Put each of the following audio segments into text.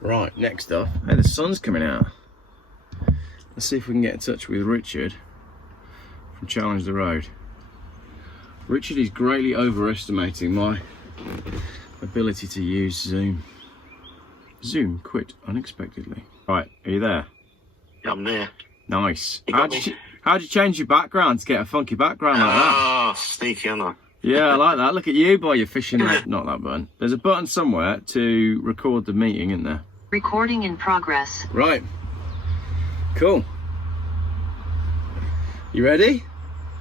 Right, next up, hey, the sun's coming out. Let's see if we can get in touch with Richard from Challenge the Road. Richard is greatly overestimating my ability to use Zoom. Zoom quit unexpectedly. Right, are you there? Yeah, I'm there. Nice. How'd you change your background to get a funky background like that? Oh, sneaky, aren't I? Yeah, I like that. Look at you, boy, you're fishing there. Not that button. There's a button somewhere to record the meeting, isn't there? Recording in progress. Right. Cool. You ready?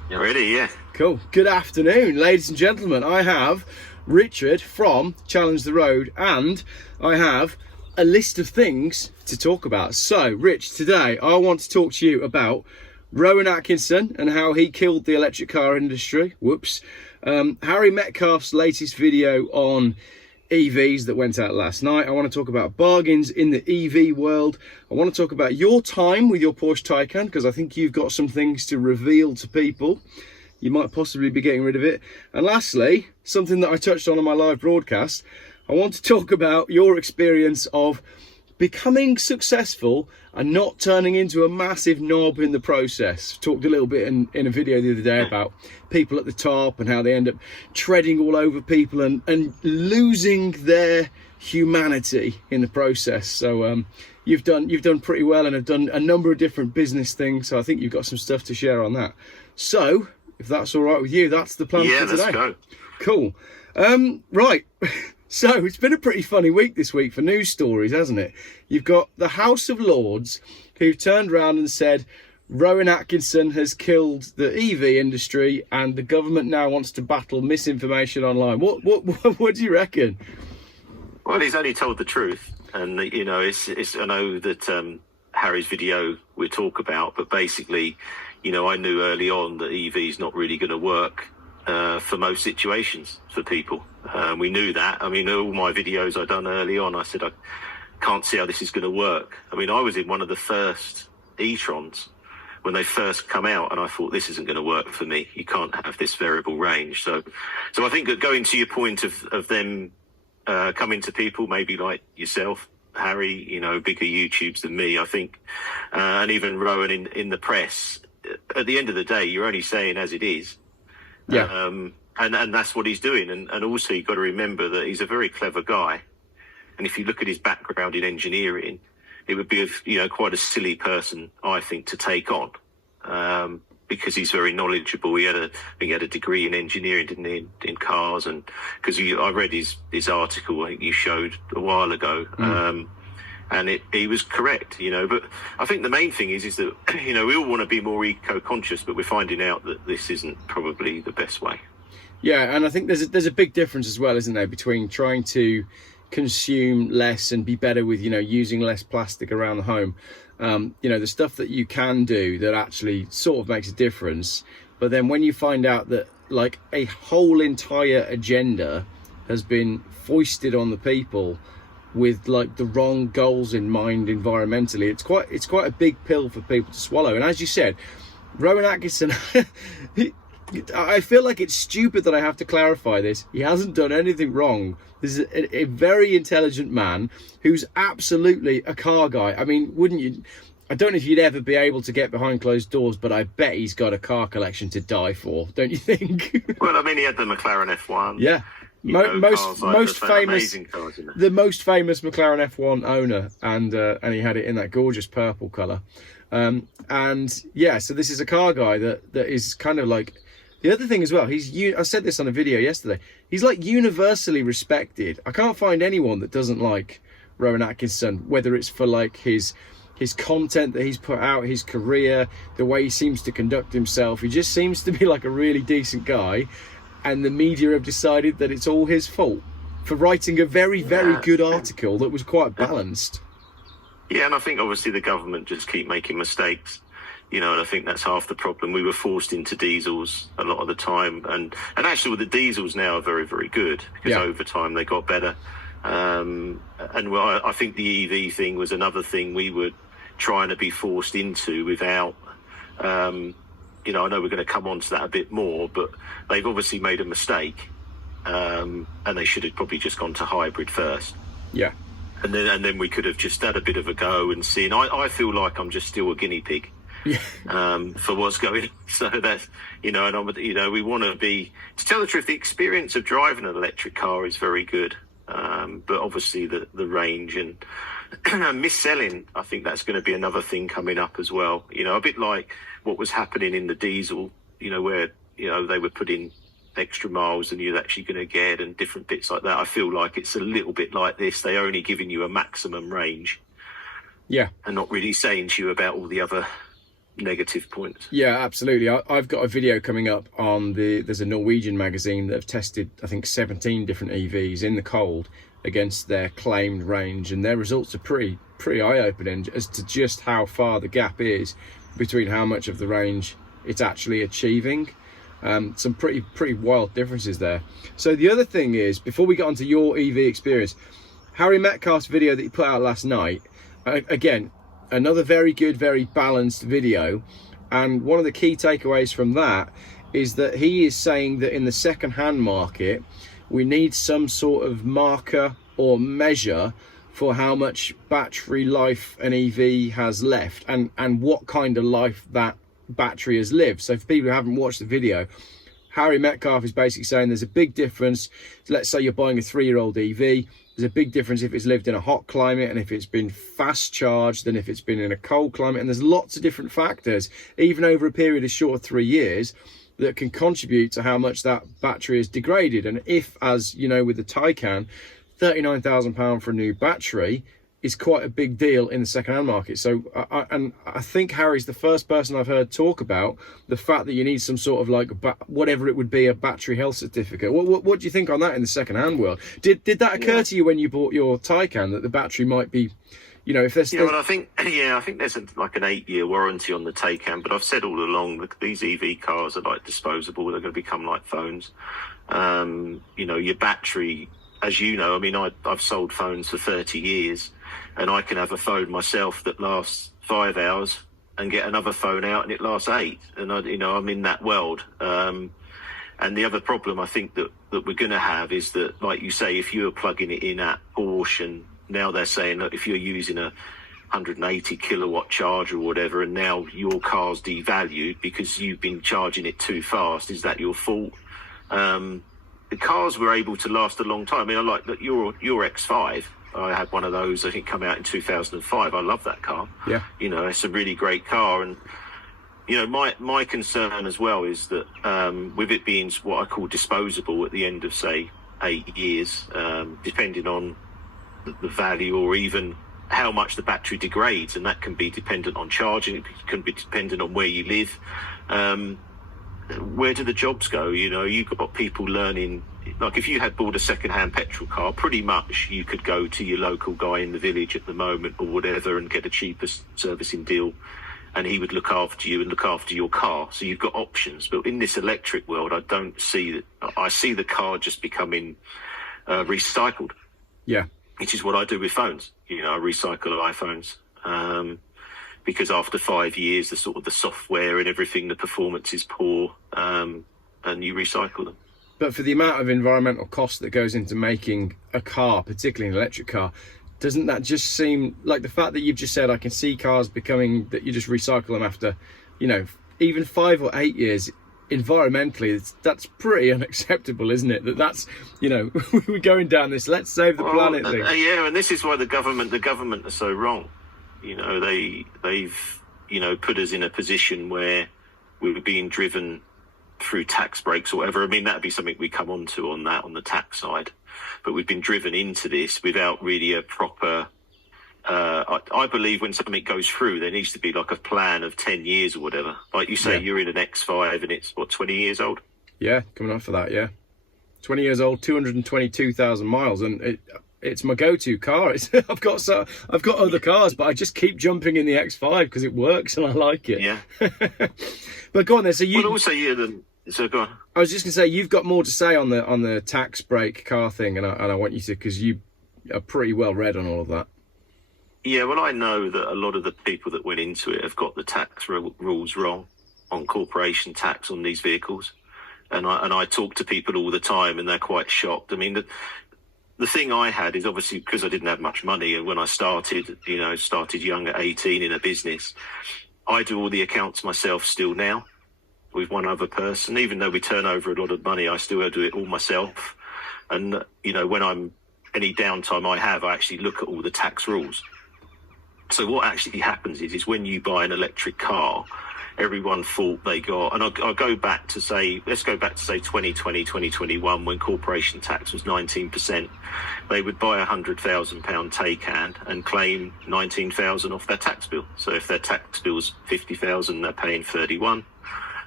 You're ready, yeah. Cool. Good afternoon, ladies and gentlemen. I have Richard from Challenge the Road, and I have a list of things to talk about. So, Rich, today I want to talk to you about Rowan Atkinson and how he killed the electric car industry. Whoops. Harry Metcalf's latest video on EVs that went out last night. I want to talk about bargains in the EV world. I want to talk about your time with your Porsche Taycan, because I think you've got some things to reveal to people. You might possibly be getting rid of it. And lastly, something that I touched on my live broadcast, I want to talk about your experience of becoming successful and not turning into a massive knob in the process. Talked a little bit in a video the other day about people at the top and how they end up treading all over people and losing their humanity in the process. So you've done pretty well and have done a number of different business things. So I think you've got some stuff to share on that. So if that's all right with you, that's the plan for today. Yeah, let's go. Cool. Right. So it's been a pretty funny week this week for news stories, hasn't it? You've got the House of Lords who turned around and said Rowan Atkinson has killed the EV industry and the government now wants to battle misinformation online. What do you reckon? Well, he's only told the truth, and you know, it's I know that Harry's video we talk about, but basically, you know, I knew early on that EV is not really going to work for most situations for people. We knew that. I mean, all my videos I done early on, I said I can't see how this is going to work. I mean, I was in one of the first e-trons when they first come out, and I thought this isn't going to work for me. You can't have this variable range. So I think that going to your point of them coming to people, maybe like yourself, Harry, you know, bigger YouTubes than me, I think, and even Rowan in the press. At the end of the day, you're only saying as it is. Yeah. And that's what he's doing. And also you've got to remember that he's a very clever guy. And if you look at his background in engineering, it would be, quite a silly person, I think, to take on, because he's very knowledgeable. He had a degree in engineering, didn't he, in cars? And because I read his article, I think you showed a while ago. And he was correct, but I think the main thing is that, we all want to be more eco-conscious, but we're finding out that this isn't probably the best way. Yeah, and I think there's a big difference as well, isn't there, between trying to consume less and be better with, using less plastic around the home. The stuff that you can do that actually sort of makes a difference. But then when you find out that like a whole entire agenda has been foisted on the people with like the wrong goals in mind environmentally, it's quite a big pill for people to swallow. And as you said, Rowan Atkinson, I feel like it's stupid that I have to clarify this. He hasn't done anything wrong. This is a very intelligent man who's absolutely a car guy. I mean, wouldn't you? I don't know if you'd ever be able to get behind closed doors, but I bet he's got a car collection to die for, don't you think? Well, I mean, he had the McLaren F1. Yeah. Most famous, cars, the most famous McLaren F1 owner, and he had it in that gorgeous purple colour. And yeah, so this is a car guy that is kind of like. The other thing as well, I said this on a video yesterday, he's like universally respected. I can't find anyone that doesn't like Rowan Atkinson, whether it's for like his content that he's put out, his career, the way he seems to conduct himself. He just seems to be like a really decent guy, and the media have decided that it's all his fault for writing a very, very good article that was quite balanced. Yeah, and I think obviously the government just keep making mistakes. And I think that's half the problem. We were forced into diesels a lot of the time. And actually, with the diesels now are very, very good because over time they got better. I think the EV thing was another thing we were trying to be forced into without, I know we're going to come on to that a bit more, but they've obviously made a mistake. And they should have probably just gone to hybrid first. Yeah. and then we could have just had a bit of a go and seen. I feel like I'm just still a guinea pig. For what's going on. So that's, and we want to be, to tell the truth, the experience of driving an electric car is very good. But obviously the range and mis-selling, I think that's going to be another thing coming up as well. A bit like what was happening in the diesel, where, they were putting extra miles than you're actually going to get and different bits like that. I feel like it's a little bit like this. They're only giving you a maximum range. Yeah. And not really saying to you about all the other negative points. Yeah, absolutely. I've got a video coming up on there's a Norwegian magazine that have tested, I think, 17 different EVs in the cold against their claimed range, and their results are pretty eye-opening as to just how far the gap is between how much of the range it's actually achieving. Some pretty wild differences there. So the other thing is, before we get onto your EV experience, Harry Metcalf's video that he put out last night, again, another very good, very balanced video. And one of the key takeaways from that is that he is saying that in the second-hand market, we need some sort of marker or measure for how much battery life an EV has left and what kind of life that battery has lived. So for people who haven't watched the video, Harry Metcalf is basically saying there's a big difference. Let's say you're buying a 3-year-old EV. There's a big difference if it's lived in a hot climate and if it's been fast charged than if it's been in a cold climate. And there's lots of different factors, even over a period as short as 3 years, that can contribute to how much that battery is degraded. And if, as you know, with the Taycan, £39,000 for a new battery is quite a big deal in the second-hand market. So, I think Harry's the first person I've heard talk about the fact that you need some sort of like whatever it would be, a battery health certificate. What do you think on that in the second-hand world? Did that occur to you when you bought your Taycan that the battery might be, if there's... Well, I think there's like an 8-year warranty on the Taycan, but I've said all along that these EV cars are like disposable. They're going to become like phones. Your battery, as you know, I've sold phones for 30 years. And I can have a phone myself that lasts 5 hours and get another phone out and it lasts 8. And I'm in that world. And the other problem I think that we're going to have is that, like you say, if you're plugging it in at Porsche, and now they're saying that if you're using a 180 kilowatt charger or whatever, and now your car's devalued because you've been charging it too fast, is that your fault? The cars were able to last a long time. I like that your X5. I had one of those, I think, come out in 2005. I love that car. Yeah. It's a really great car. And, my concern as well is that with it being what I call disposable at the end of, say, 8 years, depending on the value or even how much the battery degrades, and that can be dependent on charging, it can be dependent on where you live. Where do the jobs go? You've got people learning. Like if you had bought a second-hand petrol car, pretty much you could go to your local guy in the village at the moment or whatever and get a cheaper servicing deal, and he would look after you and look after your car. So you've got options. But in this electric world, I don't see that. I see the car just becoming recycled. Yeah. Which is what I do with phones. I recycle iPhones. Because after 5 years, the software and everything, the performance is poor, and you recycle them. But for the amount of environmental cost that goes into making a car, particularly an electric car, doesn't that just seem like the fact that you've just said, I can see cars becoming that you just recycle them after, even 5 or 8 years, environmentally, that's pretty unacceptable, isn't it? That's, we're going down this, let's save the planet thing. Yeah, and this is why the government are so wrong. They've put us in a position where we were being driven through tax breaks or whatever. That'd be something we come on to on the tax side. But we've been driven into this without really a proper... I believe when something goes through, there needs to be like a plan of 10 years or whatever. Like you say, You're in an X5 and it's, 20 years old? Yeah, coming on for that, yeah. 20 years old, 222,000 miles, and it's my go-to car. I've got other cars, but I just keep jumping in the X5 because it works and I like it. Yeah. But go on then. So go on. I was just gonna say, you've got more to say on the tax break car thing, and I want you to, because you are pretty well read on all of that. Yeah, well, I know that a lot of the people that went into it have got the tax rules wrong on corporation tax on these vehicles, and I talk to people all the time, and they're quite shocked. the thing I had is obviously because I didn't have much money, and when I started, started young at 18 in a business, I do all the accounts myself still now with one other person. Even though we turn over a lot of money, I still do it all myself. And, when any downtime I have, I actually look at all the tax rules. So what actually happens is when you buy an electric car, everyone thought they got, and I'll go back to say, let's go back to say 2020, 2021, when corporation tax was 19%. They would buy £100,000 Taycan and claim 19,000 off their tax bill. So if their tax bill's 50,000, they're paying 31.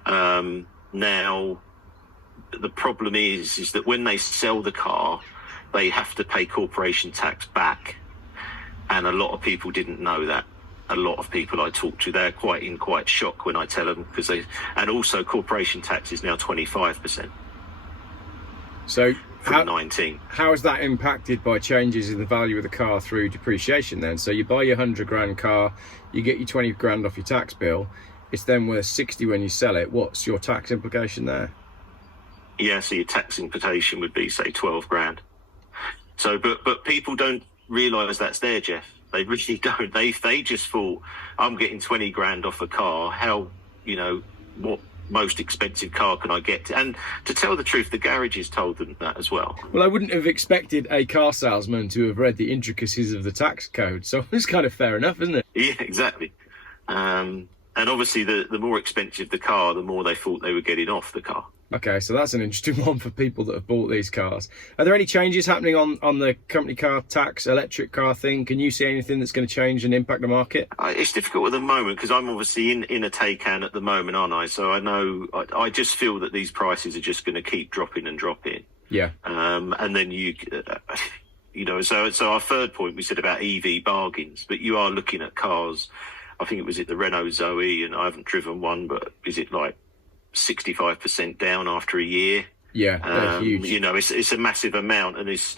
Now, the problem is that when they sell the car, they have to pay corporation tax back. And a lot of people didn't know that. A lot of people I talk to, they're quite shock when I tell them, and also corporation tax is now 25%. So from 19. How is that impacted by changes in the value of the car through depreciation then? So you buy your 100 grand car, you get your 20 grand off your tax bill, it's then worth 60 when you sell it. What's your tax implication there? Yeah, so your tax implication would be, say, 12 grand. So, but people don't realise that's there, Geoff. They really don't. They just thought, I'm getting 20 grand off a car. How, what most expensive car can I get? And to tell the truth, the garages told them that as well. Well, I wouldn't have expected a car salesman to have read the intricacies of the tax code. So it's kind of fair enough, isn't it? Yeah, exactly. And obviously, the more expensive the car, the more they thought they were getting off the car. Okay, so that's an interesting one for people that have bought these cars. Are there any changes happening on the company car tax, electric car thing? Can you see anything that's going to change and impact the market? It's difficult at the moment because I'm obviously in a Taycan at the moment, aren't I? So I know, I just feel that these prices are just going to keep dropping and dropping. Yeah. And then so our third point, we said about EV bargains, but you are looking at cars. I think it was the Renault Zoe, and I haven't driven one, but is it like 65% down after a year? Yeah, they're huge. It's a massive amount, and it's,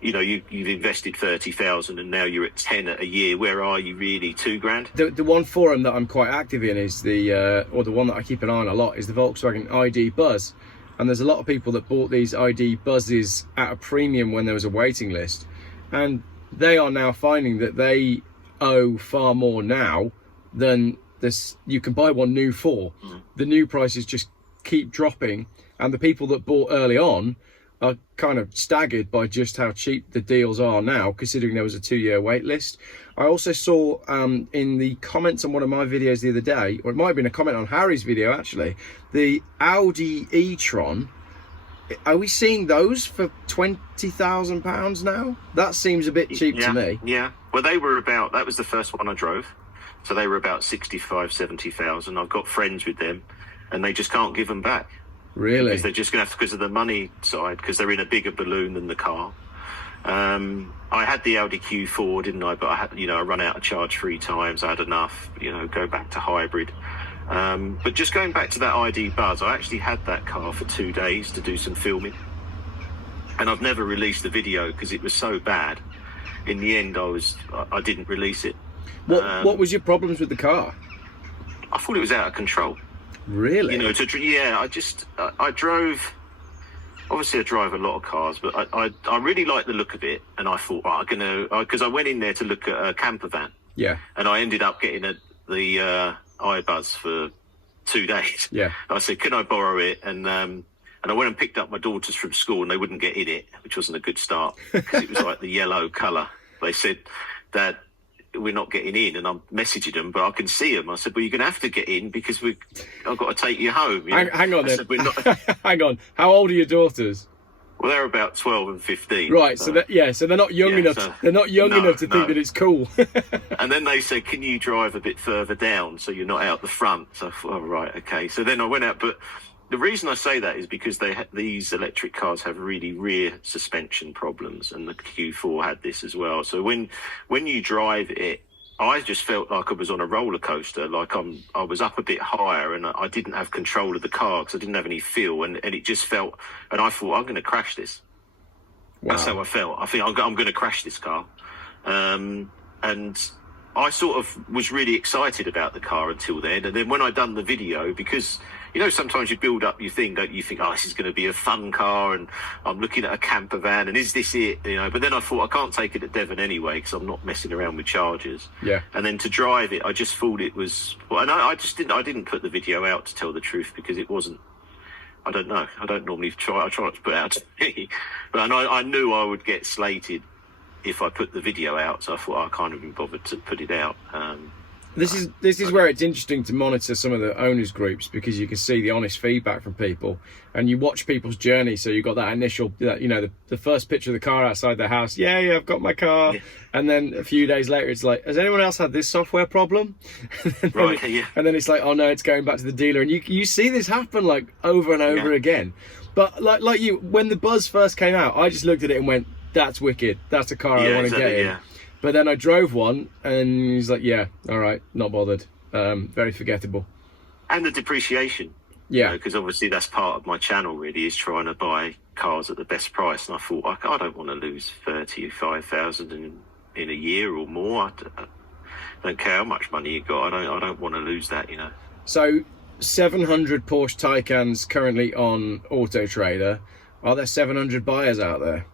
you've invested 30,000 and now you're at 10 a year. Where are you really? 2 grand? The one forum that I'm quite active in is the one that I keep an eye on a lot is the Volkswagen ID Buzz. And there's a lot of people that bought these ID Buzzes at a premium when there was a waiting list. And they are now finding that they owe far more now than this you can buy one new for. The new prices just keep dropping, and the people that bought early on are kind of staggered by just how cheap the deals are now, considering there was a 2-year wait list. I also saw in the comments on one of my videos the other day, or it might have been a comment on Harry's video actually, the Audi e-tron. Are we seeing those for £20,000 now? That seems a bit cheap to me. Yeah, well, that was the first one I drove. So they were about 65, 70,000. I've got friends with them, and they just can't give them back. Really? Because they're just going to have to, because of the money side, because they're in a bigger balloon than the car. I had the Audi Q4, didn't I? But I had, I run out of charge 3 times. I had enough, go back to hybrid. But just going back to that ID Buzz, I actually had that car for 2 days to do some filming. And I've never released the video because it was so bad. In the end, I didn't release it. What was your problems with the car? I thought it was out of control. Really? I drove. Obviously, I drive a lot of cars, but I really like the look of it, and I thought, because I went in there to look at a camper van. Yeah. And I ended up getting the iBuzz for 2 days. Yeah. I said, can I borrow it? And I went and picked up my daughters from school, and they wouldn't get in it, which wasn't a good start because it was like the yellow colour. They said, Dad, we're not getting in, and I'm messaging them, but I can see them. I said, well, you're going to have to get in because I've got to take you home. Hang on then. Said, we're not... Hang on. How old are your daughters? Well, they're about 12 and 15. Right, so they're not young enough. They're not young enough to think that it's cool. And then they said, can you drive a bit further down so you're not out the front? So I thought, oh, right, okay. So then I went out, but the reason I say that is because these electric cars have really rear suspension problems, and the Q4 had this as well. So when you drive it, I just felt like I was on a roller coaster, like I was up a bit higher, and I didn't have control of the car because I didn't have any feel, and it just felt, and I thought, I'm going to crash this. Wow. That's how I felt. I think I'm going to crash this car. And I sort of was really excited about the car until then. And then when I done the video, because, you know, sometimes you build up your thing, don't you? Think, oh, this is going to be a fun car, and I'm looking at a camper van, and is this it? You know, but then I thought I can't take it to Devon anyway because I'm not messing around with chargers. Yeah. And then to drive it, I just thought it was. Well, and I didn't put the video out, to tell the truth, because it wasn't. I don't know. I don't normally try. I try not to put it out to me, but I knew I would get slated if I put the video out, so I thought I can't even bother to put it out. This is where it's interesting to monitor some of the owners groups, because you can see the honest feedback from people, and you watch people's journey. So you got that initial, you know, the first picture of the car outside their house. Yeah, I've got my car. Yeah. And then a few days later, it's like, has anyone else had this software problem? Right. Yeah. And then it's like, oh no, it's going back to the dealer. And you see this happen like over and over again. But like you, when the Buzz first came out, I just looked at it and went, that's wicked. That's a car I want to get in. Yeah. But then I drove one, and he's like, yeah, all right, not bothered. Very forgettable. And the depreciation. Yeah. Because obviously that's part of my channel, really, is trying to buy cars at the best price. And I thought, I don't want to lose 35,000 in a year or more. I don't care how much money you got. I don't want to lose that, you know. So 700 Porsche Taycans currently on Auto Trader. Are there 700 buyers out there?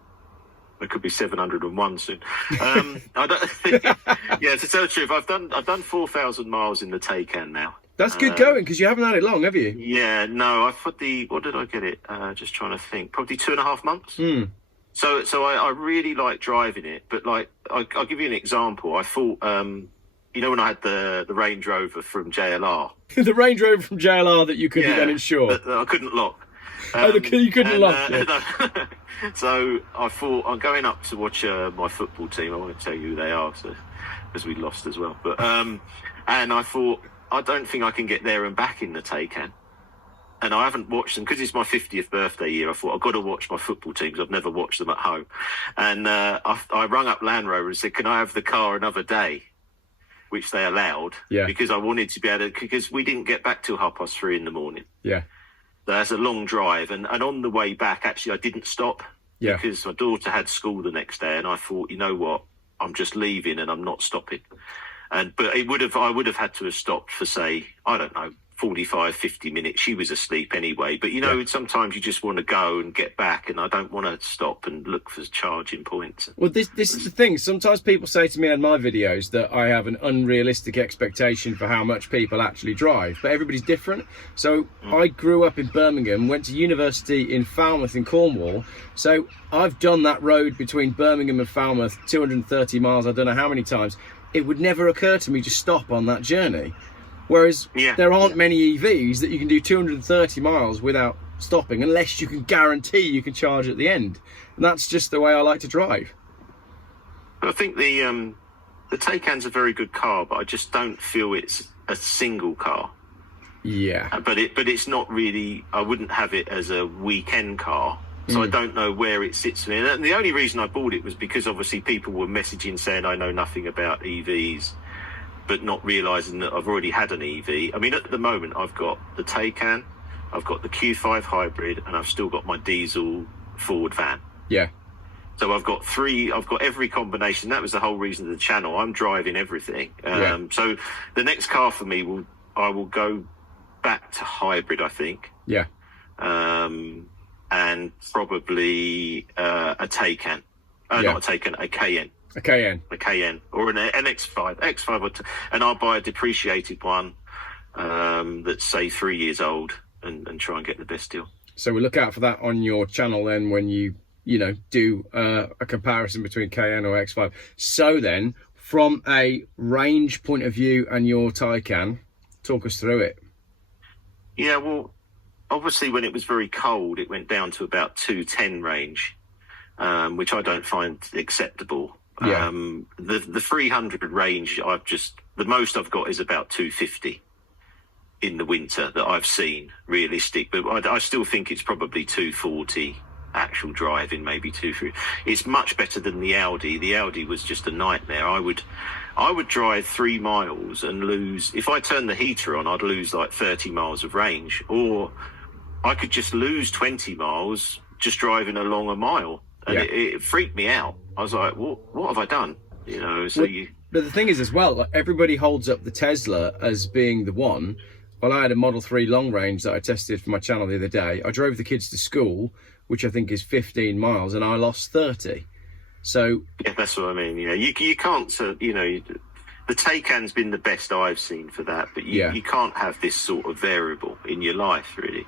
There could be 701 soon. I don't. Yeah, to tell the truth, I've done 4,000 miles in the Taycan now. That's good going, because you haven't had it long, have you? Yeah, no. I've put what did I get it? Just trying to think. Probably 2.5 months. Mm. So I really like driving it, but like I'll give you an example. I thought, you know, when I had the Range Rover from JLR. The Range Rover from JLR that you couldn't then insure. That I couldn't lock. You couldn't lock. No. So I thought, I'm going up to watch my football team. I won't tell you who they are, because we lost as well. But and I thought, I don't think I can get there and back in the Taycan. And I haven't watched them because it's my 50th birthday year. I thought, I've got to watch my football team because I've never watched them at home. And I rung up Land Rover and said, can I have the car another day? Which they allowed, because I wanted to be able to, because we didn't get back till 3:30 in the morning. Yeah. That's a long drive, and on the way back, actually, I didn't stop because my daughter had school the next day, and I thought, you know what, I'm just leaving and I'm not stopping. But I would have had to have stopped for, say, I don't know, 45, 50 minutes. She was asleep anyway. But, you know, sometimes you just want to go and get back, and I don't want to stop and look for charging points. Well, this is the thing. Sometimes people say to me in my videos that I have an unrealistic expectation for how much people actually drive, but everybody's different. So I grew up in Birmingham, went to university in Falmouth in Cornwall. So I've done that road between Birmingham and Falmouth, 230 miles, I don't know how many times. It would never occur to me to stop on that journey. Whereas there aren't many EVs that you can do 230 miles without stopping, unless you can guarantee you can charge at the end. And that's just the way I like to drive. I think the Taycan's a very good car, but I just don't feel it's a single car. Yeah. But it's not really. I wouldn't have it as a weekend car. So I don't know where it sits in. And the only reason I bought it was because obviously people were messaging saying I know nothing about EVs, but not realising that I've already had an EV. I mean, at the moment, I've got the Taycan, I've got the Q5 hybrid, and I've still got my diesel Ford van. Yeah. So I've got every combination. That was the whole reason of the channel. I'm driving everything. So the next car for me I will go back to hybrid, I think. Yeah. And probably a Taycan. Not a Taycan, a Cayenne. A Cayenne. A Cayenne. Or an X5. And I'll buy a depreciated one that's, say, 3 years old and try and get the best deal. So we look out for that on your channel then when you do a comparison between Cayenne or X5. So then, from a range point of view and your Taycan, talk us through it. Yeah, well, obviously when it was very cold, it went down to about 210 range, which I don't find acceptable. Yeah. The 300 range, the most I've got is about 250 in the winter that I've seen realistic, but I still think it's probably 240 actual driving, maybe 230. It's much better than the Audi. The Audi was just a nightmare. I would drive 3 miles and lose, if I turned the heater on, I'd lose like 30 miles of range, or I could just lose 20 miles just driving along a mile. And it freaked me out. I was like, what have I done? But the thing is as well, like, everybody holds up the Tesla as being the one, Well, I had a Model 3 long range that I tested for my channel the other day. I drove the kids to school, which I think is 15 miles, and I lost 30. So Yeah, that's what I mean. You know, you can't, you know, the Taycan's been the best I've seen for that, but you can't have this sort of variable in your life, really.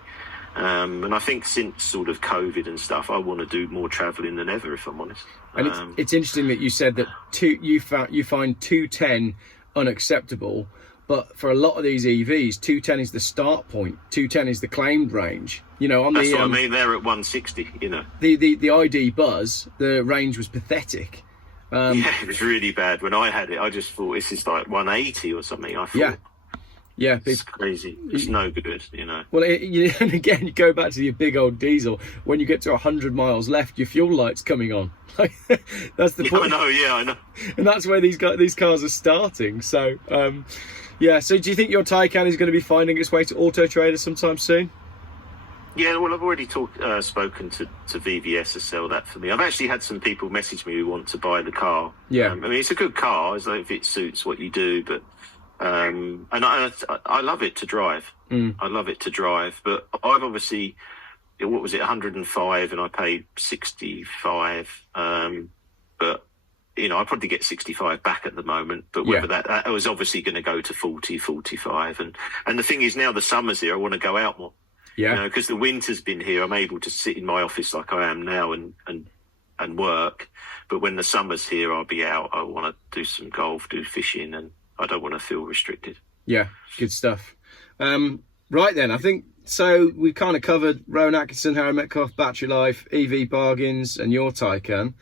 And I think since sort of COVID and stuff, I want to do more travelling than ever, if I'm honest. And it's interesting that you said that you find 210 unacceptable, but for a lot of these EVs, 210 is the start point. 210 is the claimed range. You know, on that's what I mean. They're at 160. You know, the ID Buzz, the range was pathetic. Yeah, it was really bad when I had it. I just thought this is like 180 or something. I thought. Yeah, it's crazy. It's no good, you know. Well, and again, you go back to your big old diesel. When you get to 100 miles left, your fuel light's coming on. Like, that's the point. I know. And that's where these cars are starting. So, So do you think your Taycan is going to be finding its way to Auto Trader sometime soon? Yeah, well, I've already spoken to VVS to sell that for me. I've actually had some people message me who want to buy the car. Yeah, I mean, it's a good car, as though if it suits what you do, but. And I love it to drive. I love it to drive, but I've obviously, what was it, 105, and I paid 65. But you know, I probably get 65 back at the moment. But whether that was obviously going to go to 40, 45, and the thing is, now the summer's here, I want to go out more. Yeah, you know, because the winter's been here, I'm able to sit in my office like I am now and work. But when the summer's here, I'll be out. I want to do some golf, do fishing, and I don't want to feel restricted. Yeah, good stuff. Right then, I think so. We kind of covered Rowan Atkinson, Harry Metcalf, battery life, EV bargains, and your Taycan.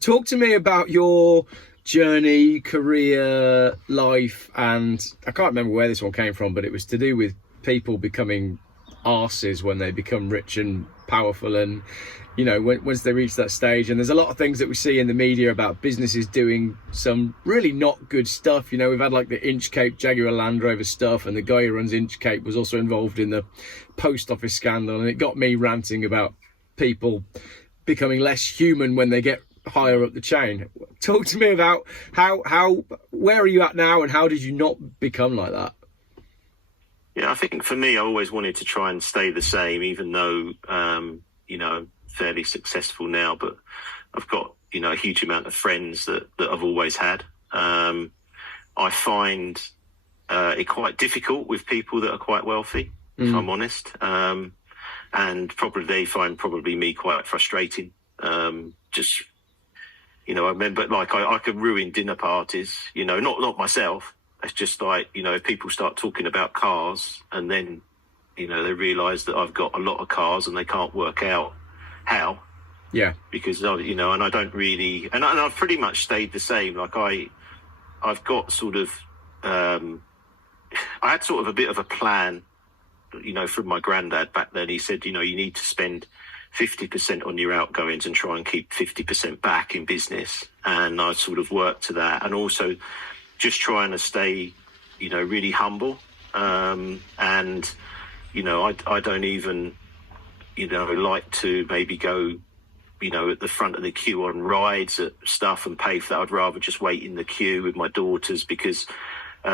Talk to me about your journey, career, life, and I can't remember where this one came from, but it was to do with people becoming arses when they become rich and powerful, and you know, once they reach that stage. And there's a lot of things that we see in the media about businesses doing some really not good stuff. You know, we've had like the Inchcape Jaguar Land Rover stuff, and the guy who runs Inchcape was also involved in the post office scandal, and it got me ranting about people becoming less human when they get higher up the chain. Talk to me about how where are you at now, and how did you not become like that? Yeah, I think for me, I always wanted to try and stay the same, even though, you know, fairly successful now, but I've got, you know, a huge amount of friends that I've always had. I find it quite difficult with people that are quite wealthy, if I'm honest. And probably they find me quite frustrating. Just, you know, I remember like I could ruin dinner parties, you know, not myself. It's just like, you know, if people start talking about cars and then, you know, they realise that I've got a lot of cars and they can't work out how. Yeah. Because, you know, and I don't really, and I've pretty much stayed the same. Like I've got sort of, I had sort of a bit of a plan, you know, from my granddad back then. He said, you know, you need to spend 50% on your outgoings and try and keep 50% back in business. And I sort of worked to that. And also just trying to stay, you know, really humble. And, you know, I don't even, you know, like to maybe go, you know, at the front of the queue on rides at stuff and pay for that. I'd rather just wait in the queue with my daughters because, you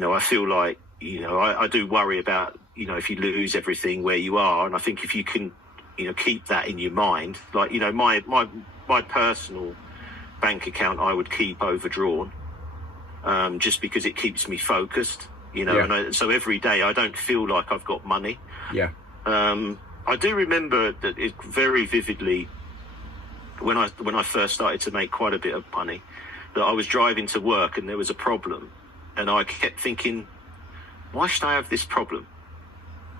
know, I feel like, you know, I do worry about, you know, if you lose everything where you are. And I think if you can, you know, keep that in your mind, like, you know, my personal bank account, I would keep overdrawn, just because it keeps me focused, you know, and so every day I don't feel like I've got money. Yeah. I do remember that it very vividly when I first started to make quite a bit of money, that I was driving to work and there was a problem, and I kept thinking, why should I have this problem?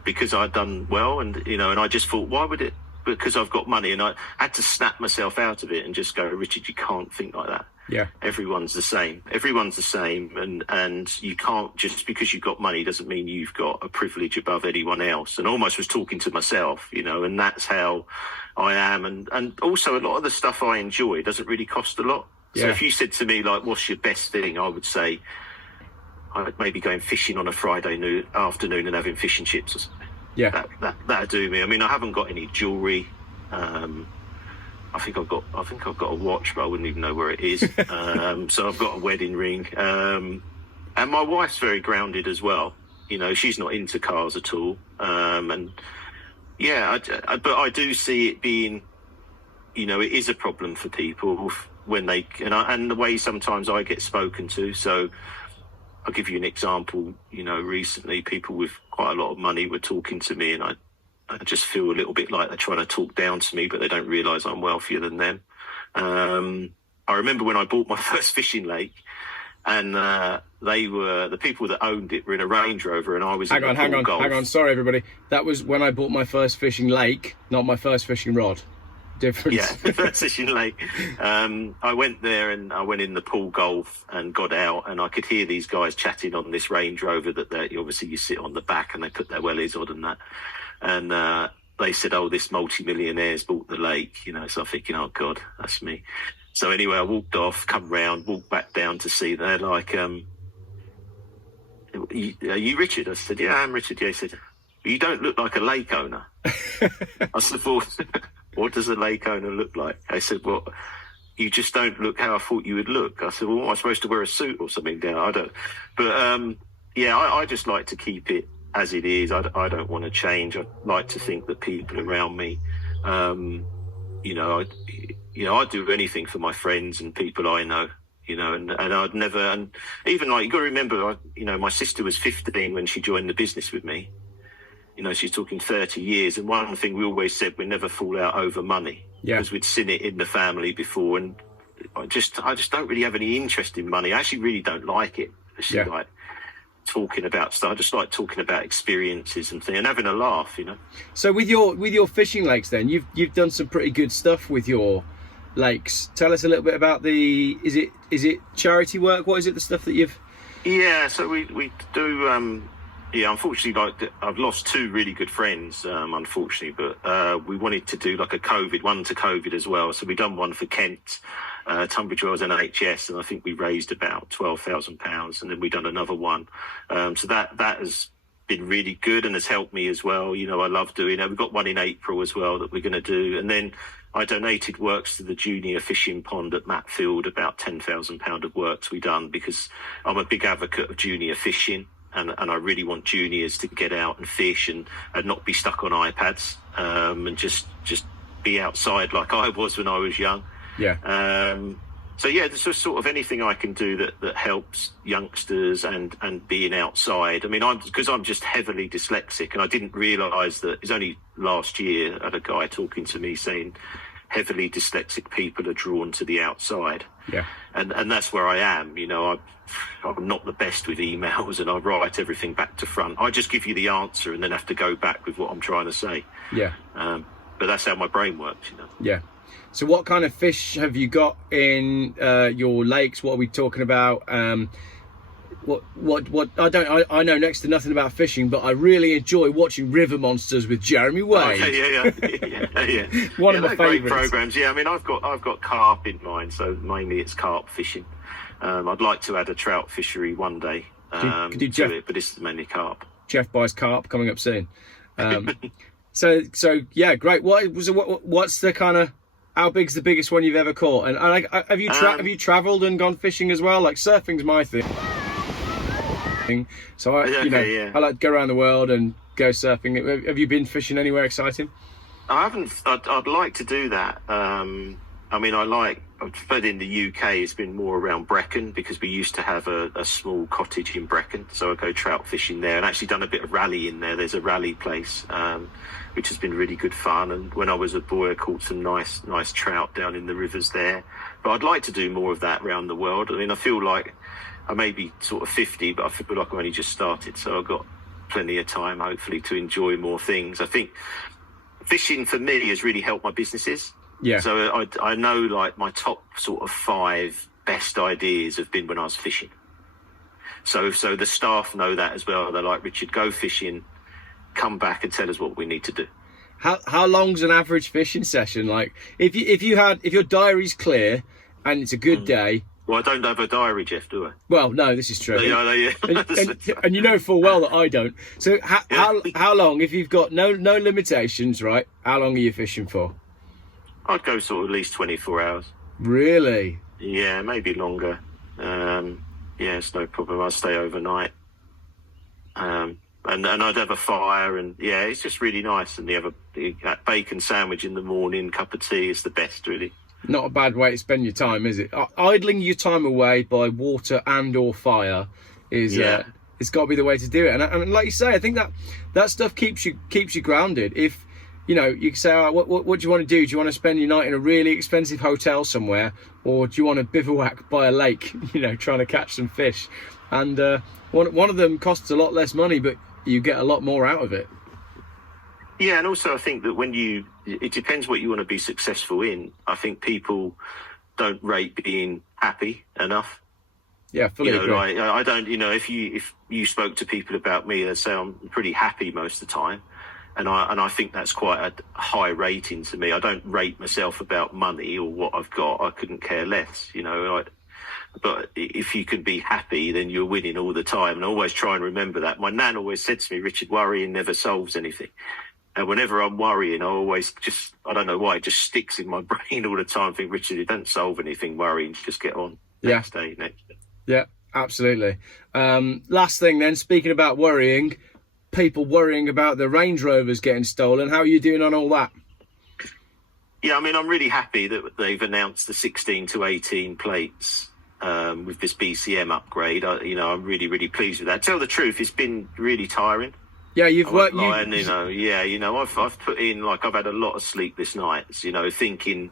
Because I'd done well, and you know, and I just thought, why would it? Because I've got money. And I had to snap myself out of it and just go, Richard, you can't think like that. Yeah. Everyone's the same. And you can't, just because you've got money doesn't mean you've got a privilege above anyone else. And I almost was talking to myself, you know, and that's how I am. And also a lot of the stuff I enjoy doesn't really cost a lot. Yeah. So if you said to me, like, what's your best thing? I would say I'd maybe going fishing on a Friday afternoon and having fish and chips or something. Yeah. That'd do me. I mean, I haven't got any jewellery. I think I've got a watch, but I wouldn't even know where it is. So I've got a wedding ring. And my wife's very grounded as well. You know, she's not into cars at all. And yeah, but I do see it being, you know, it is a problem for people when they, and the way sometimes I get spoken to. So I'll give you an example. You know, recently people with quite a lot of money were talking to me, and I just feel a little bit like they're trying to talk down to me, but they don't realise I'm wealthier than them. I remember when I bought my first fishing lake, and the people that owned it were in a Range Rover, and I was hang on. Sorry, everybody. That was when I bought my first fishing lake, not my first fishing rod. Difference. Yeah, first fishing lake. I went there and I went in the pool golf and got out, and I could hear these guys chatting on this Range Rover that obviously you sit on the back and they put their wellies on and that. And they said, "Oh, this multi-millionaire's bought the lake," you know. So I'm thinking, "Oh God, that's me." So anyway, I walked off, come round, walked back down to see. They're like, "Are you Richard?" I said, "Yeah, I'm Richard." Yeah, he said, "You don't look like a lake owner." I said, "Well, what does a lake owner look like?" I said, "Well, you just don't look how I thought you would look." I said, "Well, am I supposed to wear a suit or something down?" I don't. But yeah, I just like to keep it as it is. I don't want to change. I like to think that people around me, I'd do anything for my friends and people I know, you know, and I'd never, and even like, you got to remember, my sister was 15 when she joined the business with me. You know, she's talking 30 years. And one thing we always said, we never fall out over money, because we'd seen it in the family before. And I just don't really have any interest in money. I actually really don't like it. Like talking about stuff. I just like talking about experiences and things and having a laugh, you know. So with your fishing lakes, then you've done some pretty good stuff with your lakes. Tell us a little bit about is it charity work? What is it, the stuff that you've? Yeah, so we do. Yeah, unfortunately, I've lost two really good friends, unfortunately, but we wanted to do like a one to COVID as well. So we done one for Kent, Tunbridge Wells NHS, and I think we raised about £12,000, and then we done another one. So that has been really good and has helped me as well. You know, I love doing it. We've got one in April as well that we're going to do. And then I donated works to the junior fishing pond at Matfield, about £10,000 of works we done, because I'm a big advocate of junior fishing. And I really want juniors to get out and fish and not be stuck on iPads, and just be outside like I was when I was young. Yeah. So yeah, there's just sort of anything I can do that helps youngsters and being outside. I mean, because I'm just heavily dyslexic, and I didn't realise that it's only last year I had a guy talking to me saying heavily dyslexic people are drawn to the outside. Yeah. And that's where I am. You know, I'm not the best with emails, and I write everything back to front. I just give you the answer and then have to go back with what I'm trying to say. Yeah. But that's how my brain works, you know. Yeah. So what kind of fish have you got in your lakes? What are we talking about? What I know next to nothing about fishing, but I really enjoy watching River Monsters with Jeremy Wade. Okay, yeah. One of my favourites. Great programs. Yeah, I mean, I've got carp in mind, so mainly it's carp fishing. I'd like to add a trout fishery one day to it, but it's mainly carp. Geoff Buys Carp coming up soon. So yeah, great. What's the kind of, how big's the biggest one you've ever caught? And have you travelled and gone fishing as well? Like, surfing's my thing. So I like to go around the world and go surfing. Have you been fishing anywhere exciting? I haven't. I'd like to do that. I mean, but in the UK, it's been more around Brecon, because we used to have a small cottage in Brecon. So I go trout fishing there, and actually done a bit of rally in there. There's a rally place, which has been really good fun. And when I was a boy, I caught some nice trout down in the rivers there. But I'd like to do more of that around the world. I mean, I feel like I may be sort of 50, but I feel like I've only just started. So I've got plenty of time, hopefully, to enjoy more things. I think fishing for me has really helped my businesses. Yeah. So I know, like, my top sort of 5 best ideas have been when I was fishing. So the staff know that as well. They're like, "Richard, go fishing, come back and tell us what we need to do." How long's an average fishing session? Like, if your diary's clear and it's a good day. Well, I don't have a diary, Geoff, do I? Well, no, this is true. Yeah. And you know full well that I don't. So how long, if you've got no limitations, right? How long are you fishing for? I'd go sort of at least 24 hours. Really? Yeah, maybe longer. Yeah, it's no problem. I stay overnight. And I'd have a fire, and yeah, it's just really nice. And you have a bacon sandwich in the morning, cup of tea is the best, really. Not a bad way to spend your time, is it? Idling your time away by water and or fire is it's got to be the way to do it. And like you say, I think that stuff keeps you grounded. If you say, oh, what do you want to do? Do you want to spend your night in a really expensive hotel somewhere, or do you want to bivouac by a lake, trying to catch some fish? And one of them costs a lot less money, but you get a lot more out of it. Yeah, and also I think that it depends what you want to be successful in. I think people don't rate being happy enough. Yeah, fully agree. Like, I don't. If you spoke to people about me, they'd say I'm pretty happy most of the time, and I think that's quite a high rating to me. I don't rate myself about money or what I've got. I couldn't care less. But if you can be happy, then you're winning all the time. And I always try and remember that. My nan always said to me, Richard, worrying never solves anything. And whenever I'm worrying, I always I don't know why, it just sticks in my brain all the time. I think, Richard, it don't solve anything worrying, just get on. Next day. Yeah, absolutely. Last thing then, speaking about worrying, people worrying about the Range Rovers getting stolen. How are you doing on all that? Yeah, I mean, I'm really happy that they've announced the 16 to 18 plates. With this BCM upgrade, I'm really, really pleased with that. Tell the truth, it's been really tiring. Yeah, you've worked. I've put in, I've had a lot of sleepless nights. Thinking,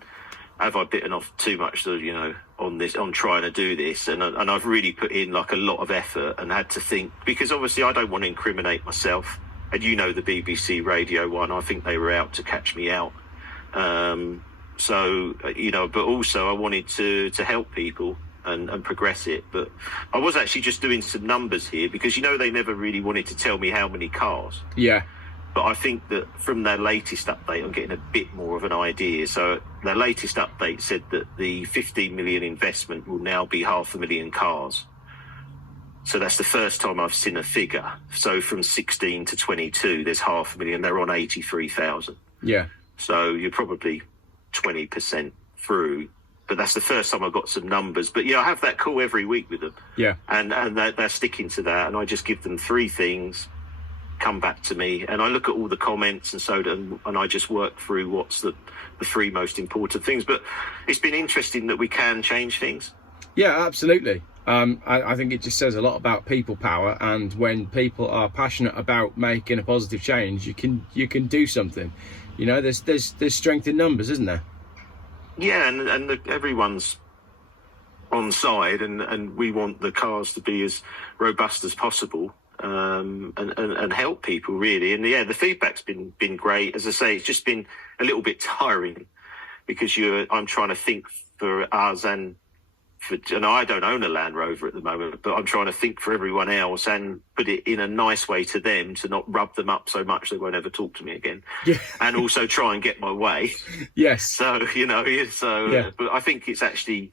have I bitten off too much? On trying to do this, and I've really put in a lot of effort and had to think, because obviously I don't want to incriminate myself. And the BBC Radio one, I think they were out to catch me out. But also I wanted to help people and progress it. But I was actually just doing some numbers here, because they never really wanted to tell me how many cars. Yeah. But I think that from their latest update, I'm getting a bit more of an idea. So their latest update said that the 15 million investment will now be 500,000 cars. So that's the first time I've seen a figure. So from 16 to 22, there's 500,000. They're on 83,000. Yeah. So you're probably 20% through. But that's the first time I got some numbers. But yeah, I have that call every week with them. Yeah. And they're sticking to that. And I just give them 3 things, come back to me. And I look at all the comments and I just work through what's the 3 most important things. But it's been interesting that we can change things. Yeah, absolutely. I think it just says a lot about people power. And when people are passionate about making a positive change, you can do something. There's strength in numbers, isn't there? Yeah, and everyone's on side, and we want the cars to be as robust as possible, and help people really. And yeah, the feedback's been great. As I say, it's just been a little bit tiring, because I'm trying to think for us and I don't own a Land Rover at the moment, but I'm trying to think for everyone else and put it in a nice way to them, to not rub them up so much they won't ever talk to me again. Yeah. And also try and get my way. Yes. So, but I think it's actually,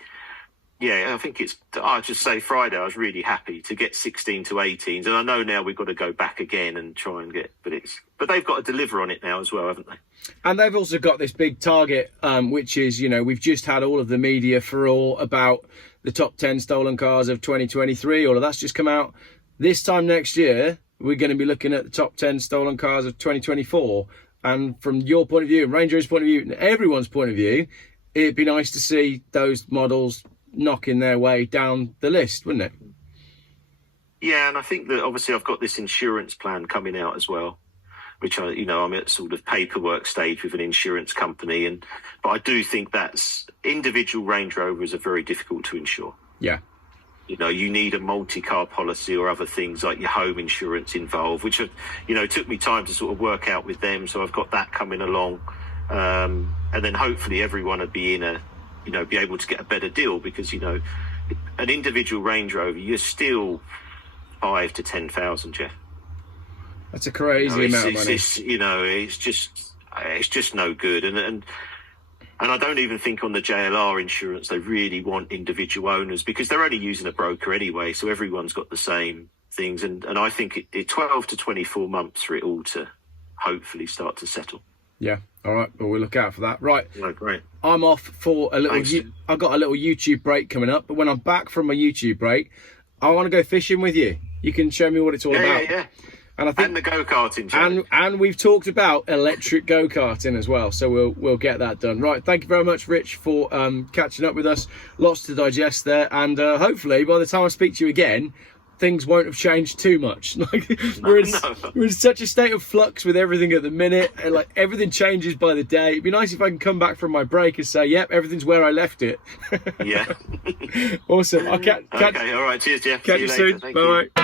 I'll just say Friday, I was really happy to get 16 to 18s. And I know now we've got to go back again and try and get, but they've got to deliver on it now as well, haven't they? And they've also got this big target, which is, we've just had all of the media furore about the top 10 stolen cars of 2023. All of that's just come out. This time next year, we're going to be looking at the top 10 stolen cars of 2024. And from your point of view, and Range Rover's point of view, and everyone's point of view, it'd be nice to see those models knocking their way down the list, wouldn't it? Yeah, and I think that obviously I've got this insurance plan coming out as well, which I'm at sort of paperwork stage with an insurance company, but I do think that's individual Range Rovers are very difficult to insure. Yeah. You need a multi-car policy or other things like your home insurance involved, which took me time to sort of work out with them. So I've got that coming along, and then hopefully everyone will be be able to get a better deal, because an individual Range Rover, you're still 5,000 to 10,000, Geoff. That's a crazy amount of money. It's just no good. And I don't even think on the JLR insurance they really want individual owners, because they're only using a broker anyway. So everyone's got the same things. And I think it 12 to 24 months for it all to hopefully start to settle. Yeah. All right. Well, we'll look out for that. Right. Oh, great. I'm off for a little. I've got a little YouTube break coming up. But when I'm back from my YouTube break, I want to go fishing with you. You can show me what it's all about. Yeah. And I think And the go-karting challenge. and we've talked about electric go-karting as well, so we'll get that done. Right, thank you very much, Rich, for catching up with us. Lots to digest there, and hopefully by the time I speak to you again, things won't have changed too much. Like we're in such a state of flux with everything at the minute, and like everything changes by the day. It'd be nice if I can come back from my break and say, yep, everything's where I left it. Yeah. Awesome. I'll Okay, all right. Cheers, Geoff. catch See you later. soon. Thank Bye you. bye.